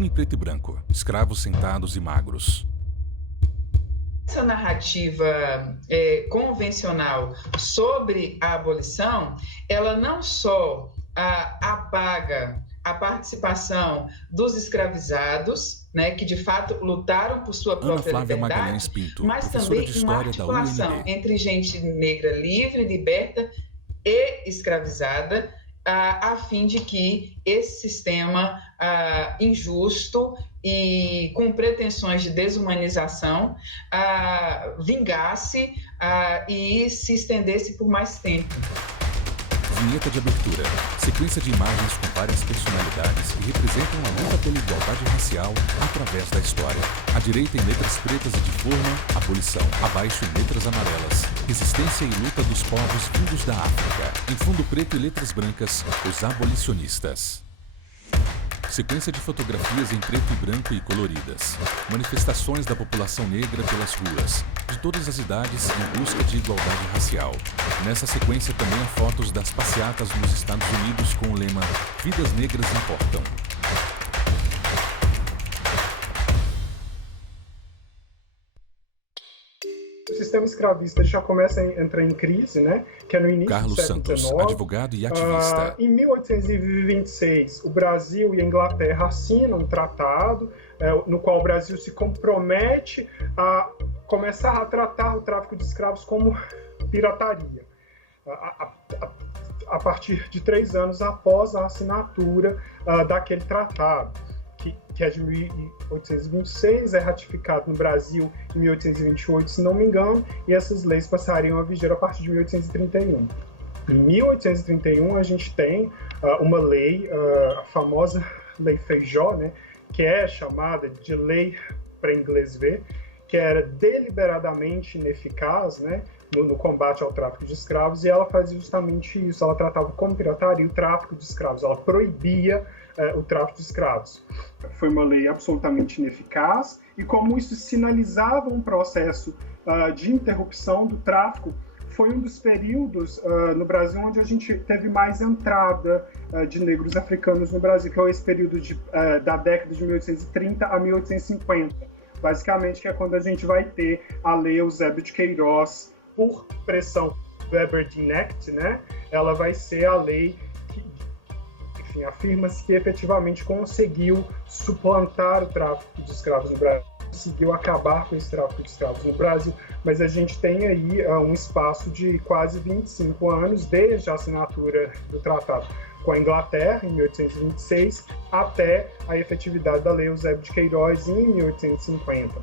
Tudo em preto e branco, escravos sentados e magros. Essa narrativa convencional sobre a abolição, ela não só apaga a participação dos escravizados, né, que de fato lutaram por sua Ana própria Flávia liberdade, Magalhães Pinto, mas professora também de uma História da articulação UNB. entre gente negra livre, liberta e escravizada, a fim de que esse sistema injusto e com pretensões de desumanização vingasse e se estendesse por mais tempo. Vinheta de abertura. Sequência de imagens com várias personalidades que representam a luta pela igualdade racial através da história. À direita, em letras pretas e de forma, abolição. Abaixo, em letras amarelas, resistência e luta dos povos vindos da África. Em fundo preto e letras brancas, os abolicionistas. Sequência de fotografias em preto e branco e coloridas. Manifestações da população negra pelas ruas, de todas as idades em busca de igualdade racial. Nessa sequência também há fotos das passeatas nos Estados Unidos com o lema Vidas Negras Importam. O sistema escravista já começa a entrar em crise, né? Que é no início Carlos do século Santos, XIX. advogado e ativista. Em 1826, o Brasil e a Inglaterra assinam um tratado no qual o Brasil se compromete a começar a tratar o tráfico de escravos como pirataria. A partir de 3 anos após a assinatura daquele tratado, que é de 1826, é ratificado no Brasil em 1828, se não me engano, e essas leis passariam a viger a partir de 1831. Em 1831, a gente tem uma lei, a famosa Lei Feijó, né, que é chamada de Lei para inglês ver, que era deliberadamente ineficaz, né, no combate ao tráfico de escravos, e ela fazia justamente isso. Ela tratava como pirataria o tráfico de escravos, ela proibia o tráfico de escravos. Foi uma lei absolutamente ineficaz, e como isso sinalizava um processo de interrupção do tráfico, foi um dos períodos no Brasil onde a gente teve mais entrada de negros africanos no Brasil, que é esse período da década de 1830 a 1850. Basicamente, que é quando a gente vai ter a Lei Eusébio de Queiroz, por pressão do Aberdeen Act, né? Ela vai ser a lei que, enfim, afirma-se que efetivamente conseguiu suplantar o tráfico de escravos no Brasil, conseguiu acabar com esse tráfico de escravos no Brasil, mas a gente tem aí um espaço de quase 25 anos, desde a assinatura do tratado com a Inglaterra, em 1826, até a efetividade da Lei Eusébio de Queiroz, em 1850.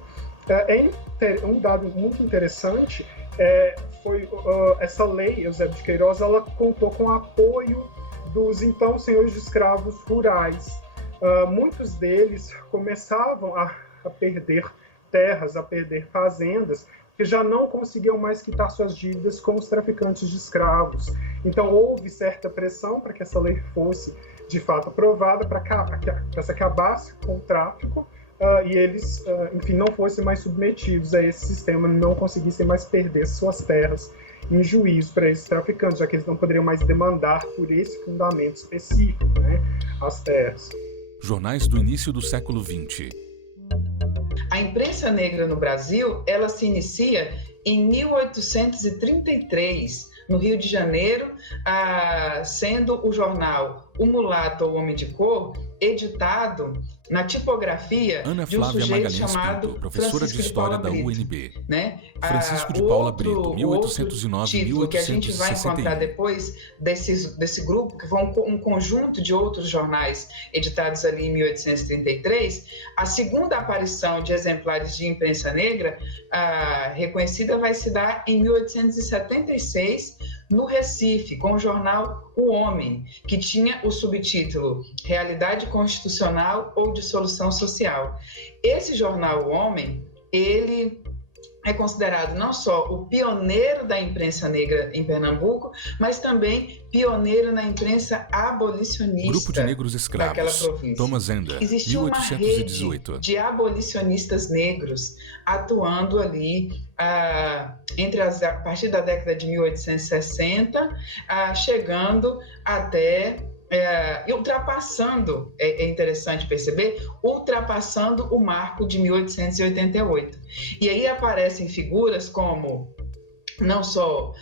Um dado muito interessante foi essa lei, Eusébio de Queiroz, ela contou com o apoio dos então senhores de escravos rurais. Muitos deles começavam a perder terras, a perder fazendas, que já não conseguiam mais quitar suas dívidas com os traficantes de escravos. Então houve certa pressão para que essa lei fosse de fato aprovada, para que se acabasse com o tráfico, e eles, enfim, não fossem mais submetidos a esse sistema, não conseguissem mais perder suas terras em juízo para esses traficantes, já que eles não poderiam mais demandar por esse fundamento específico, né, as terras. Jornais do início do século XX. A imprensa negra no Brasil, ela se inicia em 1833, no Rio de Janeiro, sendo o jornal O Mulato ou o Homem de Cor editado na tipografia de um sujeito chamado professora de História da UNB. Né? Francisco de Paula Brito, 1809-1861. Que a gente vai encontrar depois desse grupo, que foi um conjunto de outros jornais editados ali em 1833, a segunda aparição de exemplares de imprensa negra reconhecida vai se dar em 1876, no Recife, com o jornal O Homem, que tinha o subtítulo Realidade Constitucional ou Dissolução Social. Esse jornal O Homem, ele é considerado não só o pioneiro da imprensa negra em Pernambuco, mas também pioneiro na imprensa abolicionista. Grupo de Negros Escravos, daquela província. Thomas Ender, Existia 1818. Uma rede de abolicionistas negros atuando ali a partir da década de 1860, chegando até e ultrapassando, é interessante perceber, ultrapassando o marco de 1888. E aí aparecem figuras como não só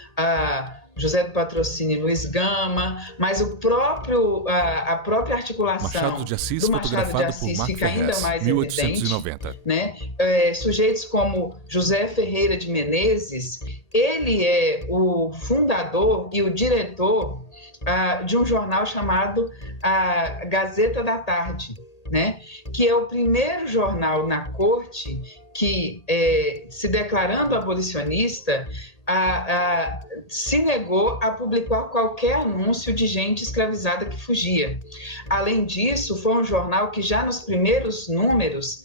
José do Patrocínio e Luiz Gama, mas a própria articulação Machado de Assis, do Machado de Assis por Mark fica ainda Ferrez, mais 1890. evidente, né? Sujeitos como José Ferreira de Menezes, ele é o fundador e o diretor de um jornal chamado Gazeta da Tarde, né? Que é o primeiro jornal na corte que, se declarando abolicionista, se negou a publicar qualquer anúncio de gente escravizada que fugia. Além disso, foi um jornal que já nos primeiros números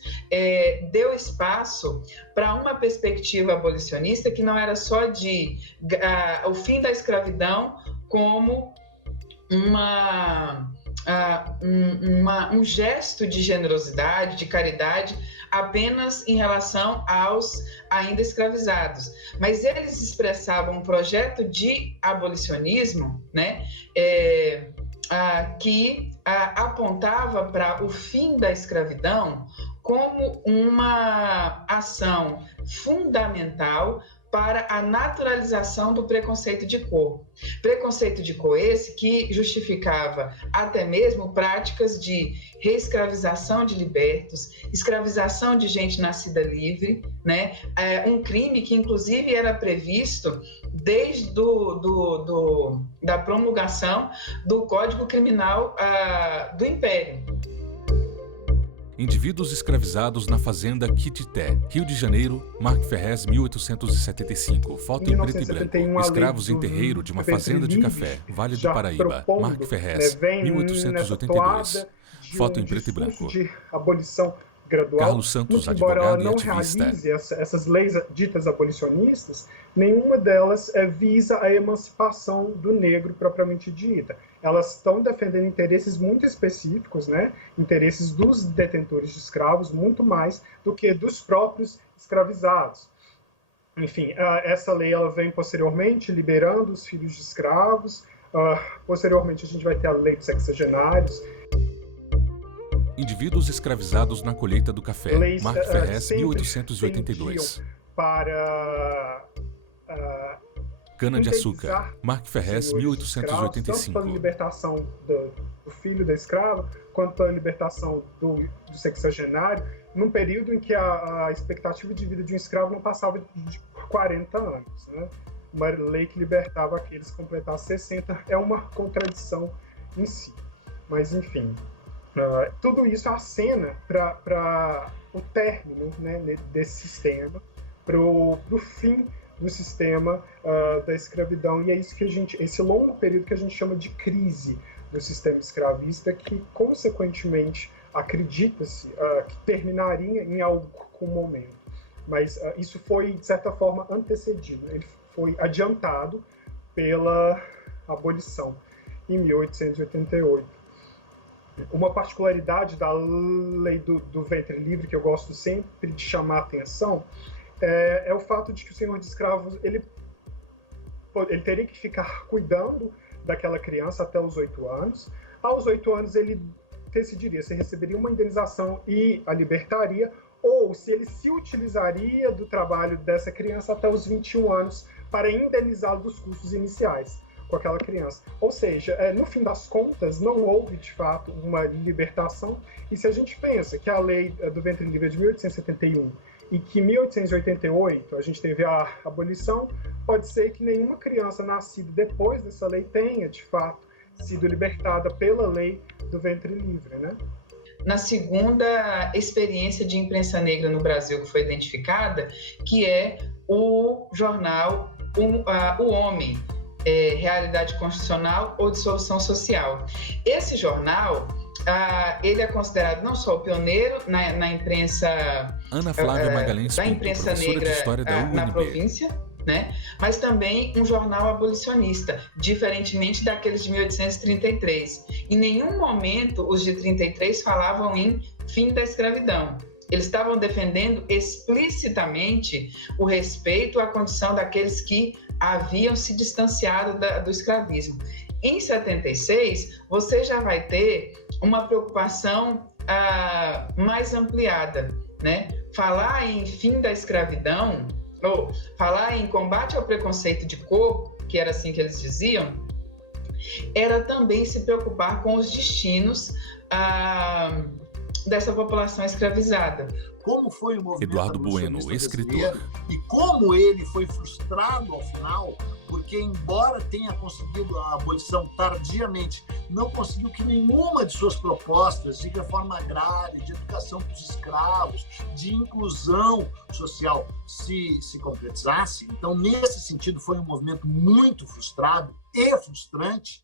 deu espaço para uma perspectiva abolicionista que não era só de o fim da escravidão como um gesto de generosidade, de caridade, apenas em relação aos ainda escravizados. Mas eles expressavam um projeto de abolicionismo, né, que apontava para o fim da escravidão como uma ação fundamental para a naturalização do preconceito de cor. Preconceito de cor esse que justificava até mesmo práticas de reescravização de libertos, escravização de gente nascida livre, né? Um crime que inclusive era previsto desde da promulgação do Código Criminal do Império. Indivíduos escravizados na fazenda Kitité, Rio de Janeiro, Mark Ferrez, 1875. Foto em preto e branco. Escravos em terreiro de uma fazenda de café, Vale do Paraíba. Mark Ferrez, 1882. Foto em preto e branco. De abolição gradual. Carlos Santos, muito embora ela advogado não e ativista. realize essas leis ditas abolicionistas, nenhuma delas visa a emancipação do negro propriamente dita. Elas estão defendendo interesses muito específicos, né? Interesses dos detentores de escravos, muito mais do que dos próprios escravizados. Enfim, essa lei ela vem posteriormente liberando os filhos de escravos. Posteriormente a gente vai ter a lei dos sexagenários. Indivíduos escravizados na colheita do café, Leis, Mark Ferrez, 1882. Para Cana-de-açúcar, Mark Ferrez, 1885. Tanto pela libertação do filho da escrava, quanto pela libertação do sexagenário, num período em que a expectativa de vida de um escravo não passava de 40 anos. Né? Uma lei que libertava aqueles que completassem 60 é uma contradição em si. Mas, enfim, tudo isso acena para o término, né, desse sistema, para o fim do sistema da escravidão, e é isso que esse longo período que a gente chama de crise do sistema escravista, que consequentemente acredita-se que terminaria em algum momento, mas isso foi de certa forma antecedido, ele foi adiantado pela abolição em 1888. Uma particularidade da lei do ventre livre que eu gosto sempre de chamar a atenção é o fato de que o senhor de escravos ele teria que ficar cuidando daquela criança até os 8 anos. Aos 8 anos ele decidiria se receberia uma indenização e a libertaria, ou se ele se utilizaria do trabalho dessa criança até os 21 anos para indenizá-lo dos custos iniciais com aquela criança. Ou seja, no fim das contas, não houve, de fato, uma libertação. E se a gente pensa que a lei do ventre livre é de 1871 e que em 1888 a gente teve a abolição, pode ser que nenhuma criança nascida depois dessa lei tenha, de fato, sido libertada pela lei do ventre livre, né? Na segunda experiência de imprensa negra no Brasil que foi identificada, que é o jornal O Homem, Realidade Constitucional ou Dissolução Social. Esse jornal, ele é considerado não só o pioneiro na imprensa, Ana Flávia Magalhães da Pinto, imprensa professora negra de História da UNB. na província, né? Mas também um jornal abolicionista, diferentemente daqueles de 1833. Em nenhum momento os de 33 falavam em fim da escravidão. Eles estavam defendendo explicitamente o respeito à condição daqueles que haviam se distanciado do escravismo. Em 76, você já vai ter uma preocupação mais ampliada, né? Falar em fim da escravidão, ou falar em combate ao preconceito de cor, que era assim que eles diziam, era também se preocupar com os destinos dessa população escravizada. Como foi o movimento Eduardo Bueno, escritor. E como ele foi frustrado ao final, porque embora tenha conseguido a abolição tardiamente, não conseguiu que nenhuma de suas propostas de reforma agrária, de educação para os escravos, de inclusão social se concretizasse. Então, nesse sentido, foi um movimento muito frustrado e frustrante.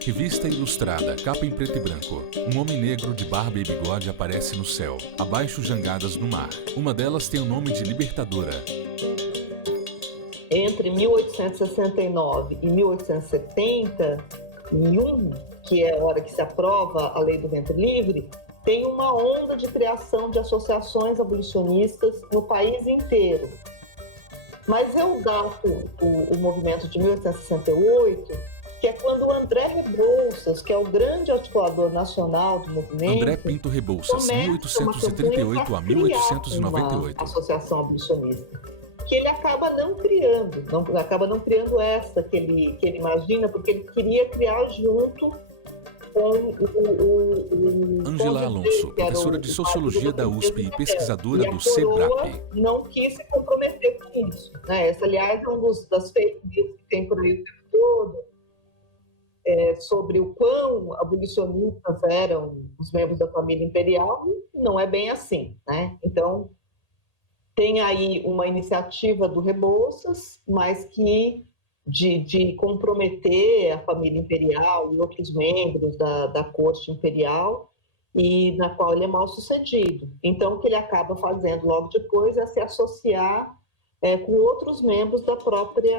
Revista Ilustrada, capa em preto e branco. Um homem negro de barba e bigode aparece no céu. Abaixo, jangadas no mar. Uma delas tem o nome de Libertadora. Entre 1869 e 1871, que é a hora que se aprova a Lei do Ventre Livre, tem uma onda de criação de associações abolicionistas no país inteiro. Mas eu dato o movimento de 1868, que é quando o André Rebouças, que é o grande articulador nacional do movimento... André Pinto Rebouças, 1838 a 1898. Uma associação abolicionista, que ele acaba não criando essa que ele imagina, porque ele queria criar junto com o Angela Alonso, professora de Sociologia da USP e pesquisadora do SEBRAP. Não quis se comprometer com isso, né? Essa, aliás, é uma das fake news que tem por aí o tempo todo, sobre o quão abolicionistas eram os membros da família imperial. Não é bem assim, né? Então, tem aí uma iniciativa do Rebouças, mas que de comprometer a família imperial e outros membros da corte imperial, e na qual ele é mal sucedido. Então, o que ele acaba fazendo logo depois é se associar com outros membros da própria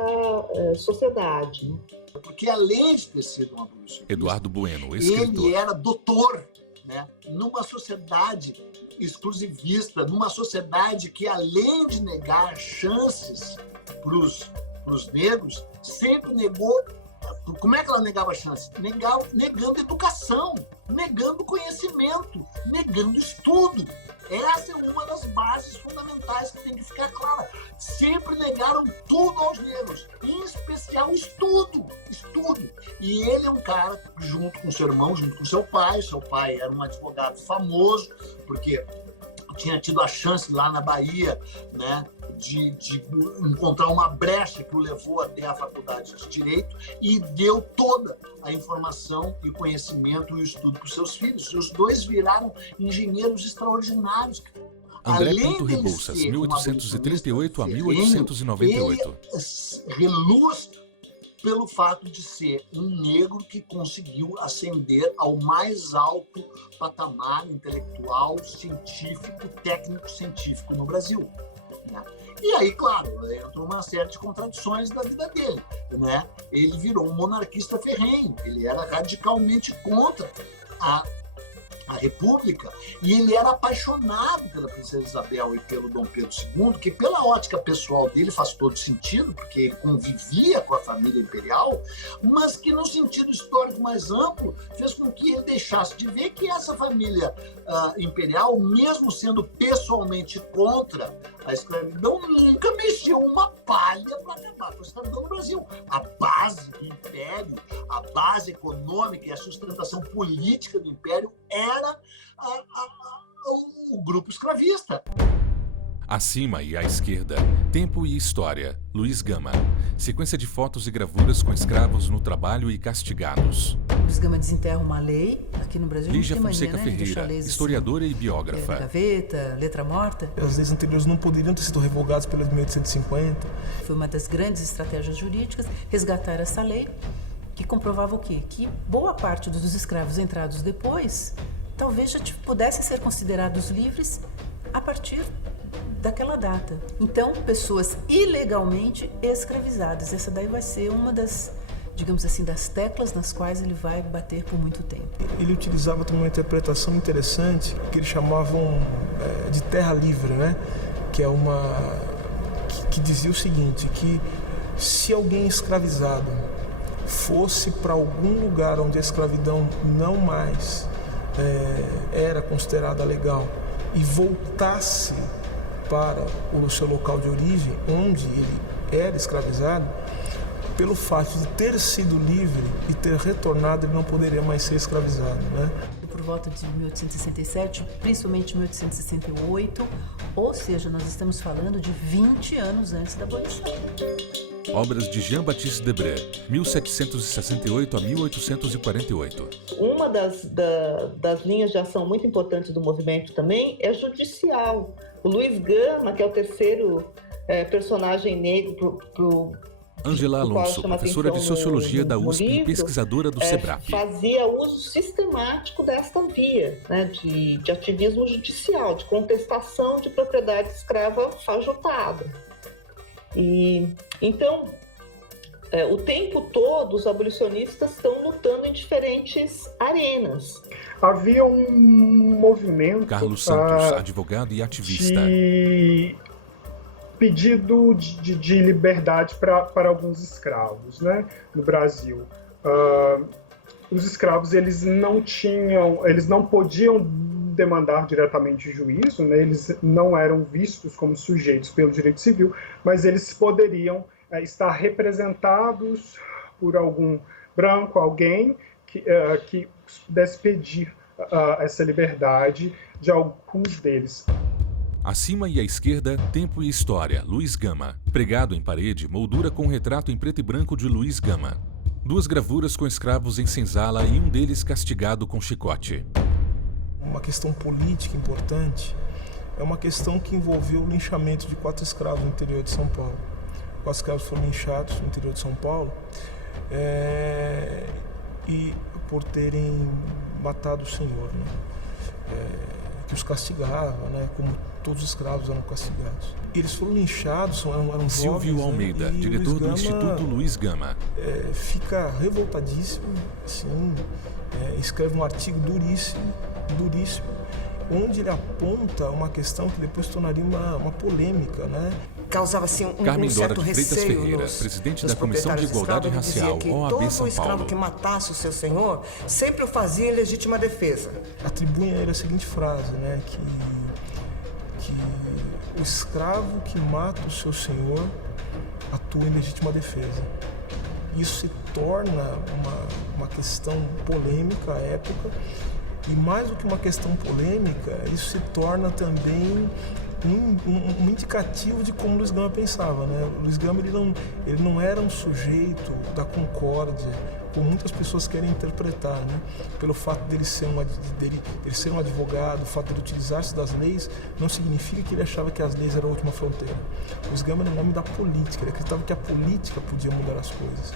sociedade. Porque além de ter sido um abolicionista, Eduardo Bueno, escritor, ele era doutor, né? Numa sociedade exclusivista, numa sociedade que, além de negar chances para os negros, sempre negou. Como é que ela negava chances? Negando educação, negando conhecimento, negando estudo. Essa é uma das bases fundamentais que tem que ficar clara. Sempre negaram tudo aos negros, em especial estudo. E ele é um cara, junto com seu irmão, junto com seu pai era um advogado famoso, porque tinha tido a chance lá na Bahia, né, de encontrar uma brecha que o levou até a faculdade de Direito, e deu toda a informação e conhecimento e o estudo para os seus filhos. Os dois viraram engenheiros extraordinários. André Pinto Rebouças, 1838 a 1898. Ele reluz pelo fato de ser um negro que conseguiu ascender ao mais alto patamar intelectual, científico, técnico-científico no Brasil, né? E aí, claro, entrou uma série de contradições da vida dele, né? Ele virou um monarquista ferrenho, ele era radicalmente contra a República, e ele era apaixonado pela Princesa Isabel e pelo Dom Pedro II, que pela ótica pessoal dele faz todo sentido, porque ele convivia com a família imperial, mas que no sentido histórico mais amplo fez com que ele deixasse de ver que essa família imperial, mesmo sendo pessoalmente contra a escravidão, nunca mexeu uma palha para acabar com a escravidão no Brasil. A base do império, a base econômica e a sustentação política do império era o grupo escravista. Acima e à esquerda, Tempo e História, Luiz Gama. Sequência de fotos e gravuras com escravos no trabalho e castigados. Luiz Gama desenterra uma lei, aqui no Brasil. Lígia Fonseca Ferreira, historiadora e biógrafa. Gaveta, letra morta. As leis anteriores não poderiam ter sido revogadas pelas 1850. Foi uma das grandes estratégias jurídicas resgatar essa lei, que comprovava o quê? Que boa parte dos escravos entrados depois talvez já pudessem ser considerados livres a partir daquela data. Então, pessoas ilegalmente escravizadas. Essa daí vai ser uma das, digamos assim, das teclas nas quais ele vai bater por muito tempo. Ele utilizava também uma interpretação interessante, que eles chamavam de terra livre, né? Que é que dizia o seguinte, que se alguém escravizado fosse para algum lugar onde a escravidão não mais era considerada legal e voltasse para o seu local de origem, onde ele era escravizado, pelo fato de ter sido livre e ter retornado, ele não poderia mais ser escravizado, né? Por volta de 1867, principalmente 1868, ou seja, nós estamos falando de 20 anos antes da abolição. Obras de Jean-Baptiste Debré, 1768 a 1848. Uma das linhas de ação muito importantes do movimento também é judicial. O Luiz Gama, que é o terceiro personagem negro Angela Alonso, professora de Sociologia da USP e pesquisadora do SEBRAP. Fazia uso sistemático desta via, né, de ativismo judicial, de contestação de propriedade escrava fajutada. E então, o tempo todo, os abolicionistas estão lutando em diferentes arenas. Havia um movimento... Carlos Santos, advogado e ativista. De pedido de liberdade para alguns escravos, né, no Brasil. Os escravos, eles não podiam demandar diretamente juízo, né, eles não eram vistos como sujeitos pelo direito civil, mas eles poderiam estar representados por algum branco, alguém que pudesse pedir essa liberdade de alguns deles. Acima e à esquerda, Tempo e História, Luiz Gama. Pregado em parede, moldura com um retrato em preto e branco de Luiz Gama. 2 gravuras com escravos em senzala e um deles castigado com chicote. Uma questão política importante é uma questão que envolveu o linchamento de 4 escravos no interior de São Paulo. 4 escravos foram linchados no interior de São Paulo e por terem matado o senhor, né? Que os castigava, né? Como todos os escravos eram castigados. Eles foram linchados, eram Silvio jovens, Almeida, né? diretor do Instituto Luiz Gama. Fica revoltadíssimo, assim, escreve um artigo duríssimo, onde ele aponta uma questão que depois tornaria uma polêmica, né? Causava assim um Carmen certo Dora de Freitas receio Ferreira, presidente da Comissão de Igualdade Racial, OAB todo São escravo Paulo. que matasse o seu senhor sempre o fazia em legítima defesa. Atribuem a ele a seguinte frase, né? Que o escravo que mata o seu senhor atua em legítima defesa. Isso se torna uma questão polêmica à época, e mais do que uma questão polêmica, isso se torna também um indicativo de como Luiz Gama pensava, né? O Luiz Gama ele não era um sujeito da concórdia, como muitas pessoas querem interpretar, né? Pelo fato dele ser um advogado, o fato dele utilizar-se das leis, não significa que ele achava que as leis eram a última fronteira. O Luiz Gama era um homem da política, ele acreditava que a política podia mudar as coisas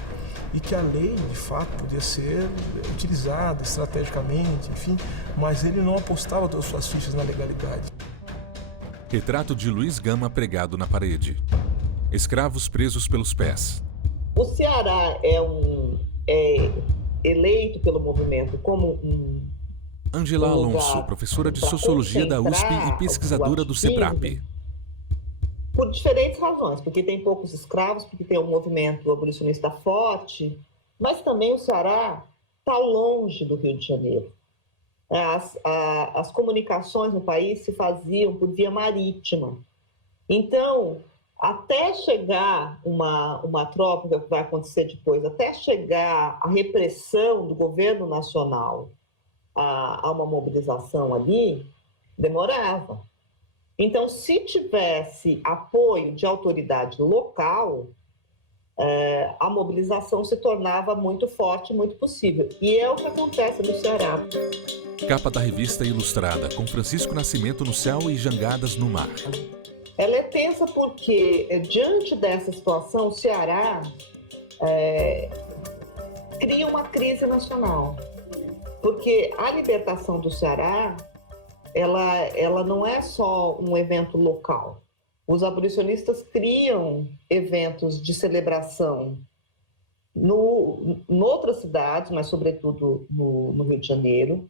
e que a lei, de fato, podia ser utilizada estrategicamente, enfim, mas ele não apostava todas as suas fichas na legalidade. Retrato de Luiz Gama pregado na parede. Escravos presos pelos pés. O Ceará é eleito pelo movimento como Angela Alonso, professora de Sociologia da USP e pesquisadora do SEBRAP. Por diferentes razões, porque tem poucos escravos, porque tem um movimento abolicionista forte, mas também o Ceará está longe do Rio de Janeiro. As comunicações no país se faziam por via marítima. Então, até chegar uma tropa, que vai acontecer depois, até chegar a repressão do governo nacional a uma mobilização ali, demorava. Então, se tivesse apoio de autoridade local, a mobilização se tornava muito forte, muito possível. E é o que acontece no Ceará. Capa da revista Ilustrada, com Francisco Nascimento no céu e jangadas no mar. Ela é tensa porque, diante dessa situação, o Ceará cria uma crise nacional. Porque a libertação do Ceará, ela não é só um evento local. Os abolicionistas criam eventos de celebração em outras cidades, mas sobretudo no Rio de Janeiro.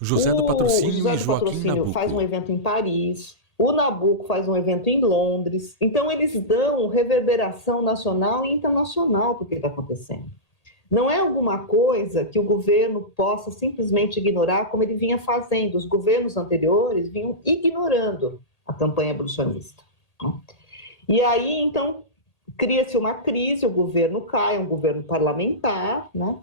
José do Patrocínio e Joaquim Nabuco faz um evento em Paris, o Nabuco faz um evento em Londres. Então, eles dão reverberação nacional e internacional para o que está acontecendo. não é alguma coisa que o governo possa simplesmente ignorar, como ele vinha fazendo. Os governos anteriores vinham ignorando a campanha abolicionista. E aí, então, cria-se uma crise, o governo cai, é um governo parlamentar, né?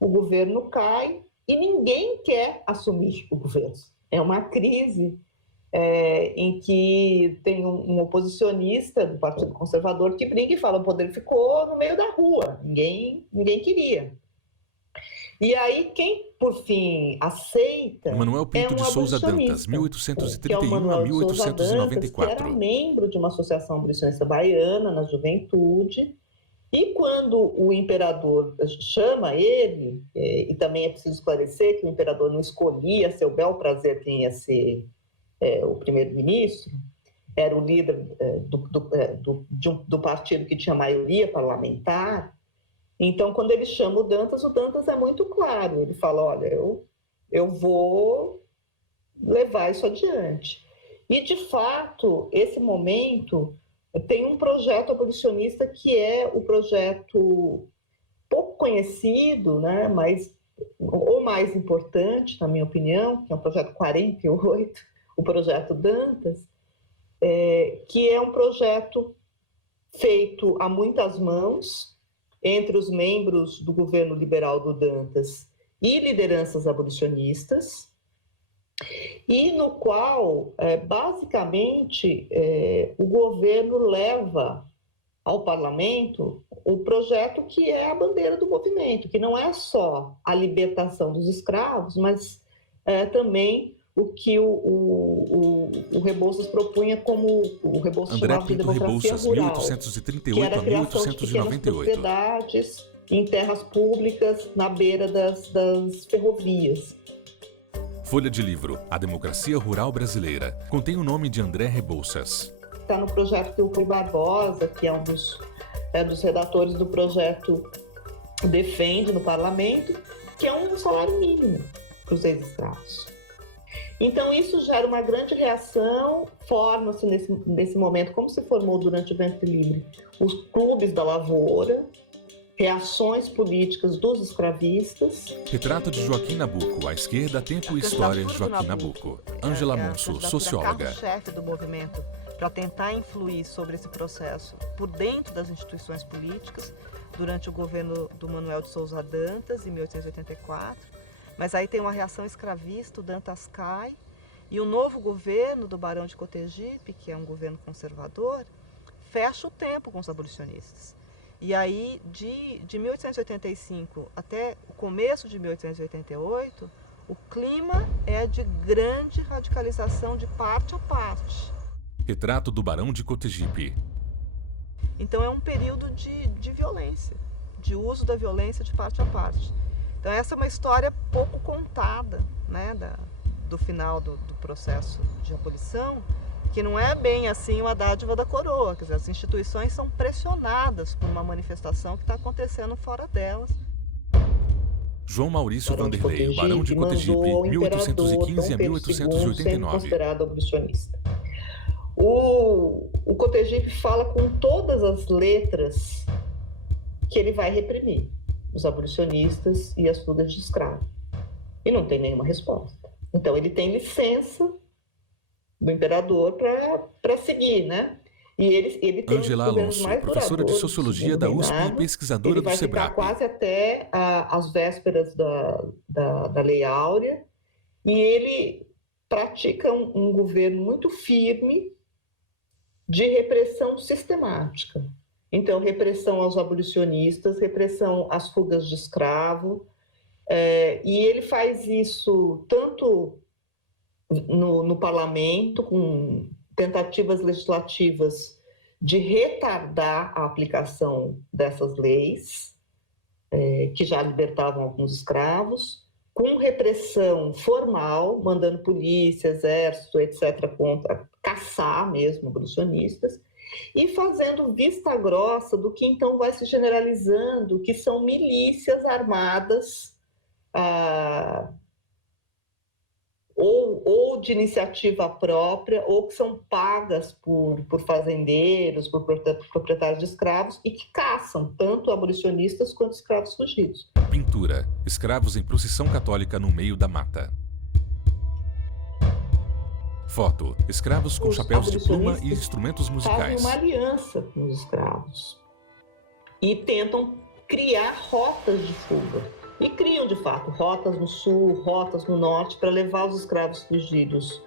O governo cai e ninguém quer assumir o governo. É uma crise em que tem um oposicionista do Partido Conservador que brinca e fala: o poder ficou no meio da rua, ninguém queria. E aí, quem, por fim, aceita Manuel Pinto de Souza Dantas, 1831 a 1894. Que era membro de uma associação abolicionista baiana na juventude, e quando o imperador chama ele, e também é preciso esclarecer que o imperador não escolhia a seu bel prazer quem ia ser o primeiro-ministro, era o líder do partido que tinha maioria parlamentar. Então, quando ele chama o Dantas é muito claro. Ele fala: olha, eu vou levar isso adiante. E, de fato, esse momento tem um projeto abolicionista que é o projeto pouco conhecido, né, mas o mais importante, na minha opinião, que é o projeto 48, o projeto Dantas, que é um projeto feito a muitas mãos, entre os membros do governo liberal do Dantas e lideranças abolicionistas, e no qual, basicamente, o governo leva ao parlamento o projeto que é a bandeira do movimento, que não é só a libertação dos escravos, mas também o que o Rebouças propunha como o Rebouças chamava de democracia rural, 1838 que era a a criação de pequenas 1898. propriedades em terras públicas na beira das ferrovias. Folha de livro A Democracia Rural Brasileira. Contém o nome de André Rebouças. Está no projeto que o Rui Barbosa, que é um dos redatores do projeto, defende no parlamento, que é um salário mínimo para os ex-escravos. Então, isso gera uma grande reação, forma-se nesse momento, como se formou durante o Ventre Livre, os clubes da lavoura, reações políticas dos escravistas. Retrato de Joaquim Nabuco. À esquerda, Tempo e História de Joaquim Nabuco. Ângela Monso, socióloga. Chefe do movimento para tentar influir sobre esse processo por dentro das instituições políticas durante o governo do Manuel de Souza Dantas, em 1884. Mas aí tem uma reação escravista, o Dantas cai, e o novo governo do Barão de Cotegipe, que é um governo conservador, fecha o tempo com os abolicionistas. E aí, de 1885 até o começo de 1888, o clima é de grande radicalização de parte a parte. Retrato do Barão de Cotegipe. Então é um período de violência, de uso da violência de parte a parte. Então essa é uma história pouco contada, né, do final do processo de abolição, que não é bem assim uma dádiva da coroa. Quer dizer, as instituições são pressionadas por uma manifestação que está acontecendo fora delas. João Maurício Vanderlei, Barão de Cotegipe, 1815 a 1889. Considerado abolicionista. O Cotegipe fala com todas as letras que ele vai reprimir os abolicionistas e as fugas de escravos. E não tem nenhuma resposta. Então, ele tem licença do imperador para seguir, né? E ele tem Ângela Alonso, professora de Sociologia da USP e pesquisadora do SEBRAP. Ele vai ficar quase até as vésperas da Lei Áurea, e ele pratica um governo muito firme de repressão sistemática. Então, repressão aos abolicionistas, repressão às fugas de escravo, e ele faz isso tanto no parlamento, com tentativas legislativas de retardar a aplicação dessas leis, que já libertavam alguns escravos, com repressão formal, mandando polícia, exército, etc., contra caçar mesmo abolicionistas, e fazendo vista grossa do que então vai se generalizando, que são milícias armadas ou de iniciativa própria, ou que são pagas por fazendeiros, por proprietários de escravos, e que caçam tanto abolicionistas quanto escravos fugidos. Pintura. Escravos em procissão católica no meio da mata. Foto. Escravos com chapéus de pluma e instrumentos musicais. Fazem uma aliança com os escravos e tentam criar rotas de fuga. E criam, de fato, rotas no sul, rotas no norte, para levar os escravos fugidos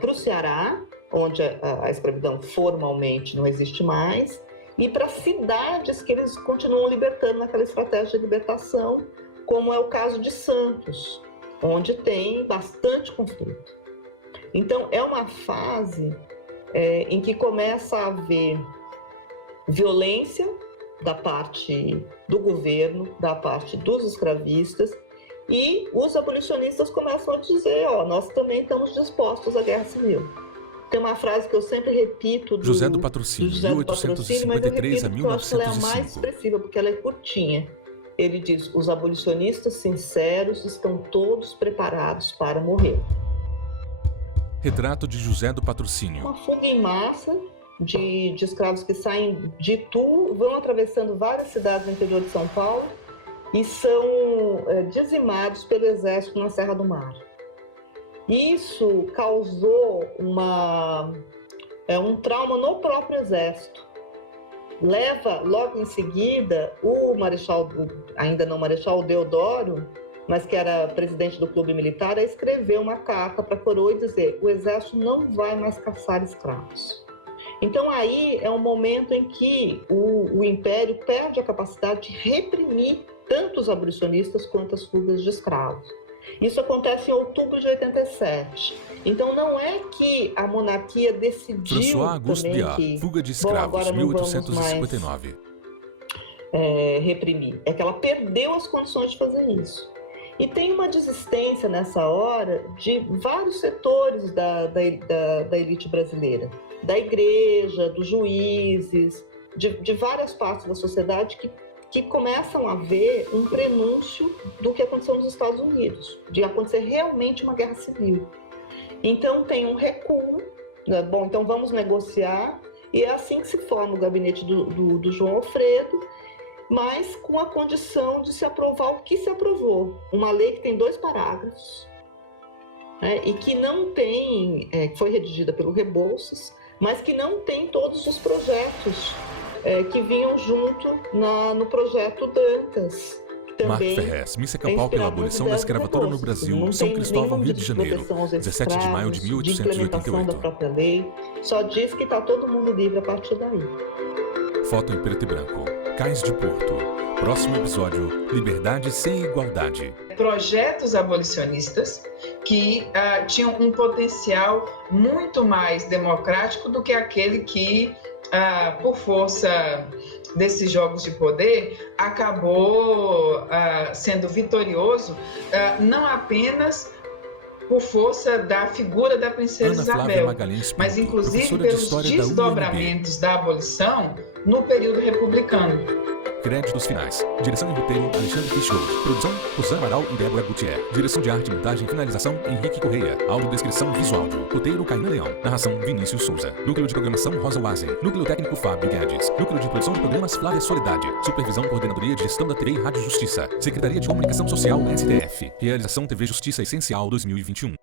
para o Ceará, onde a escravidão formalmente não existe mais, e para cidades que eles continuam libertando naquela estratégia de libertação, como é o caso de Santos, onde tem bastante conflito. Então, é uma fase em que começa a haver violência da parte do governo, da parte dos escravistas, e os abolicionistas começam a dizer, nós também estamos dispostos à guerra civil. Tem uma frase que eu sempre repito José do Patrocínio, 1853 a 1905. Eu acho que ela é a mais expressiva, porque ela é curtinha. Ele diz, os abolicionistas sinceros estão todos preparados para morrer. Retrato de José do Patrocínio. Uma fuga em massa de escravos que saem de Itu, vão atravessando várias cidades do interior de São Paulo e são dizimados pelo exército na Serra do Mar. Isso causou um trauma no próprio exército. Leva, logo em seguida, o marechal, ainda não marechal, Deodoro, mas que era presidente do clube militar, a escrever uma carta para a coroa e dizer: o exército não vai mais caçar escravos. Então aí é um momento em que o Império perde a capacidade de reprimir tanto os abolicionistas quanto as fugas de escravos. Isso acontece em outubro de 87. Então não é que a monarquia decidiu François Auguste Biard, Fuga de Escravos, 1859. Reprimir. É que ela perdeu as condições de fazer isso. E tem uma desistência nessa hora de vários setores da elite brasileira. Da igreja, dos juízes, de várias partes da sociedade que começam a ver um prenúncio do que aconteceu nos Estados Unidos, de acontecer realmente uma guerra civil. Então tem um recuo, né? Bom, então vamos negociar, e é assim que se forma o gabinete do João Alfredo, mas com a condição de se aprovar o que se aprovou. Uma lei que tem 2 parágrafos, né, e que não tem, foi redigida pelo Rebouças, mas que não tem todos os projetos que vinham junto no projeto Dantas. Marco Ferrez, missa campal pela abolição da escravatura no Brasil, São Cristóvão, Rio de Janeiro, 17 de maio de 1888. Da própria lei, só diz que está todo mundo livre a partir daí. Foto em preto e branco. Cais de Porto. Próximo episódio, Liberdade sem Igualdade. Projetos abolicionistas que tinham um potencial muito mais democrático do que aquele que, por força desses jogos de poder, acabou sendo vitorioso, não apenas por força da figura da princesa Isabel, mas inclusive pelos desdobramentos da abolição no período republicano. Créditos finais. Direção e roteiro, Alexandre Pichot. Produção, Rosana Amaral e Débora Gutierrez. Direção de arte, montagem e finalização, Henrique Correia. Audiodescrição visual. Roteiro, Caína Leão. Narração, Vinícius Souza. Núcleo de programação, Rosa Wazen. Núcleo técnico, Fábio Guedes. Núcleo de produção de programas, Flávia Soledade. Supervisão, Coordenadoria de Gestão da TV e Rádio Justiça. Secretaria de Comunicação Social, STF. Realização TV Justiça Essencial 2021.